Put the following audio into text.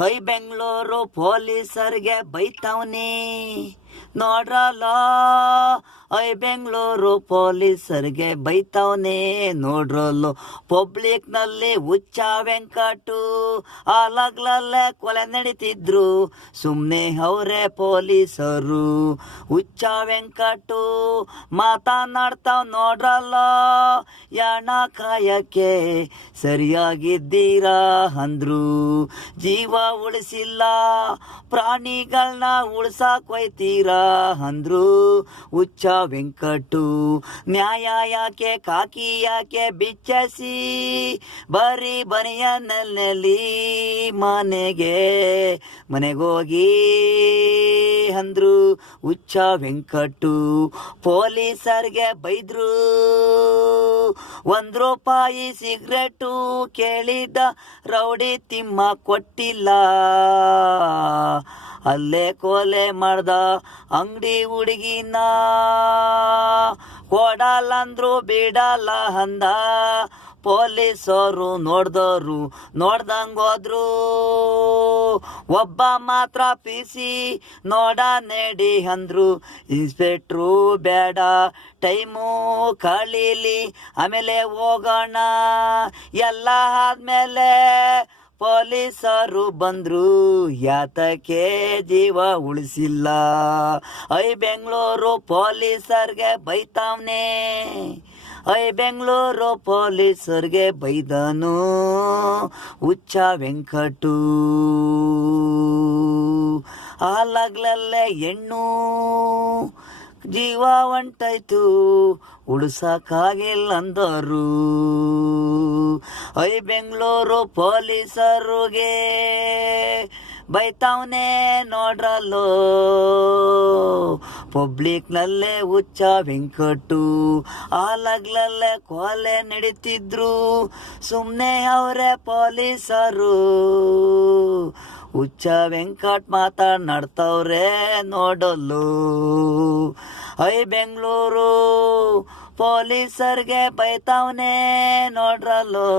High Bengaluru ಪೊಲೀಸರಿಗೆ ಬೈತಾವ್ನಿ ನೋಡ್ರಲ್ಲ. I Bengaluru ಪೊಲೀಸರಿಗೆ ಬೈತಾವ್ನೆ ನೋಡ್ರಲ್ಲೋ. Public ನಲ್ಲಿ ಹುಚ್ಚ ವೆಂಕಟು ಅಲಗ್ಲಲ್ಲೇ ಕೊಲೆ ನಡೀತಿದ್ರು, ಸುಮ್ನೆ ಅವರೇ ಪೊಲೀಸರು. ಹುಚ್ಚ ವೆಂಕಟು ಮಾತನಾಡ್ತಾವ್ ನೋಡ್ರಲ್ಲ. ಯಾಣ ಕಾಯಕ್ಕೆ ಸರಿಯಾಗಿದ್ದೀರಾ ಅಂದ್ರು, ಜೀವ ಉಳಿಸಿಲ್ಲ ಪ್ರಾಣಿಗಳನ್ನ ಉಳ್ಸಾಕ್ ಒಯ್ತೀರಾ ಅಂದ್ರು ಹುಚ್ಚ ವೆಂಕಟು. ನ್ಯಾಯ ಯಾಕೆ ಕಾಕಿ ಯಾಕೆ ಬಿಚ್ಚಿಸಿ ಬರೀ ಬನಿಯನ್ನಲ್ಲಿ ಮನೆಗೋಗಿ ಅಂದ್ರು ಹುಚ್ಚ ವೆಂಕಟು. ಪೊಲೀಸರಿಗೆ ಬೈದ್ರು, ₹1 ಸಿಗರೇಟು ಕೇಳಿದ ರೌಡಿ ತಿಮ್ಮ ಕೊಟ್ಟಿಲ್ಲ. ಅಲ್ಲೇ ಕೊಲೆ ಮಾಡ್ದ ಅಂಗಡಿ ಹುಡುಗಿನ, ಕೊಡಲ್ಲಂದ್ರು ಬಿಡಲ್ಲ ಅಂದ. ಪೊಲೀಸರು ನೋಡ್ದಂಗೋದ್ರು, ಒಬ್ಬ ಮಾತ್ರ ಪಿಸಿ ನೋಡ ನೆಡಿ ಅಂದ್ರು. ಇನ್ಸ್ಪೆಕ್ಟ್ರು ಬೇಡ ಟೈಮು ಕಳೀಲಿ ಆಮೇಲೆ ಹೋಗೋಣ. ಎಲ್ಲ ಆದ್ಮೇಲೆ ಪೊಲೀಸರು ಬಂದ್ರು, ಯಾತಕ್ಕೆ ಜೀವ ಉಳಿಸಿಲ್ಲ. ಐ ಬೆಂಗಳೂರು ಪೊಲೀಸರ್ಗೆ ಬೈತಾವ್ನೆ, ಐ ಬೆಂಗಳೂರು ಪೊಲೀಸರ್ಗೆ ಬೈದನು ಹುಚ್ಚ ವೆಂಕಟು. ಆಲಗ್ಲಲ್ಲೇ ಹೆಣ್ಣು ಜೀವ ಹೊಂಟಾಯ್ತು, ಉಳ್ಸಕ್ಕಾಗಿಲ್ಲ ಅಂದರು. ಐ ಬೆಂಗಳೂರು ಪೊಲೀಸರಿಗೆ ಬೈತಾವ್ನೆ ನೋಡ್ರಲ್ಲೋ. ಪಬ್ಲಿಕ್ ನಲ್ಲೇ ಹುಚ್ಚ ವೆಂಕಟು ಆಲಗ್ಲಲ್ಲೇ ಕೊಲೆ ನಡೀತಿದ್ರು, ಸುಮ್ನೆ ಅವರೇ ಪೊಲೀಸರು. ಹುಚ್ಚ ವೆಂಕಟ್ ಮಾತಾಡ್ತವ್ರೆ ನೋಡಲು. ಐ ಬೆಂಗಳೂರು ಪೊಲೀಸರ್ಗೆ ಬೈತಾವ್ನೆ ನೋಡ್ರಲ್ಲೋ.